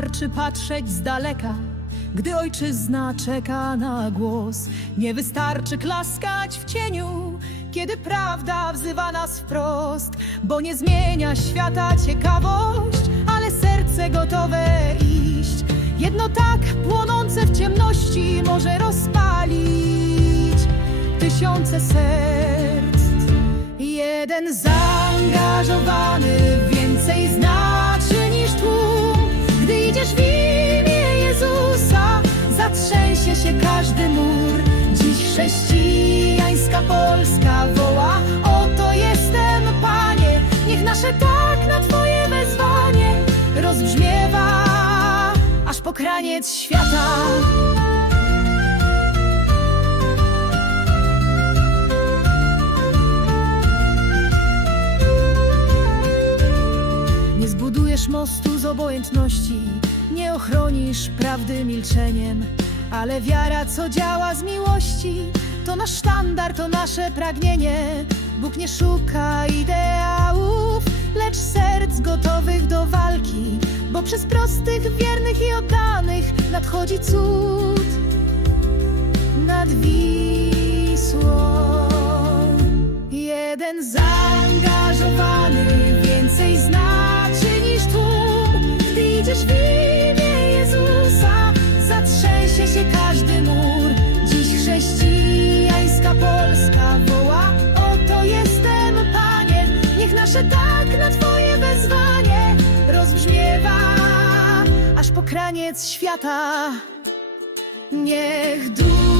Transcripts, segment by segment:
wystarczy patrzeć z daleka, gdy ojczyzna czeka na głos. Nie wystarczy klaskać w cieniu, kiedy prawda wzywa nas wprost. Bo nie zmienia świata ciekawość, ale serce gotowe iść. Jedno tak płonące w ciemności może rozpalić tysiące serc. Jeden zaangażowany się każdy mur. Dziś chrześcijańska Polska woła: Oto jestem, Panie. Niech nasze tak na Twoje wezwanie rozbrzmiewa aż po kraniec świata. Nie zbudujesz mostu z obojętności, nie ochronisz prawdy milczeniem, ale wiara, co działa z miłości, to nasz sztandar, to nasze pragnienie. Bóg nie szuka ideałów, lecz serc gotowych do walki, bo przez prostych, wiernych i oddanych nadchodzi cud nad Wisłą. Jeden zaangażowany więcej znaczy niż tłum. Gdy idziesz w Nasze tak na Twoje wezwanie rozbrzmiewa aż po kraniec świata. Niech duch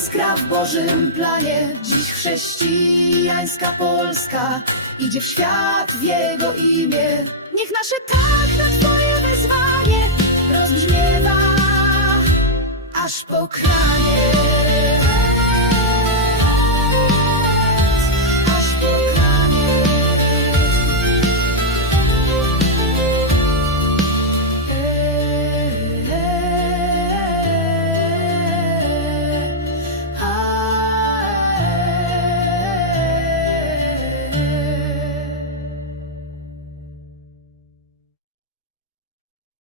iskra w Bożym planie. Dziś chrześcijańska Polska idzie w świat w Jego imię. Niech nasze tak na Twoje wezwanie rozbrzmiewa aż po kranie.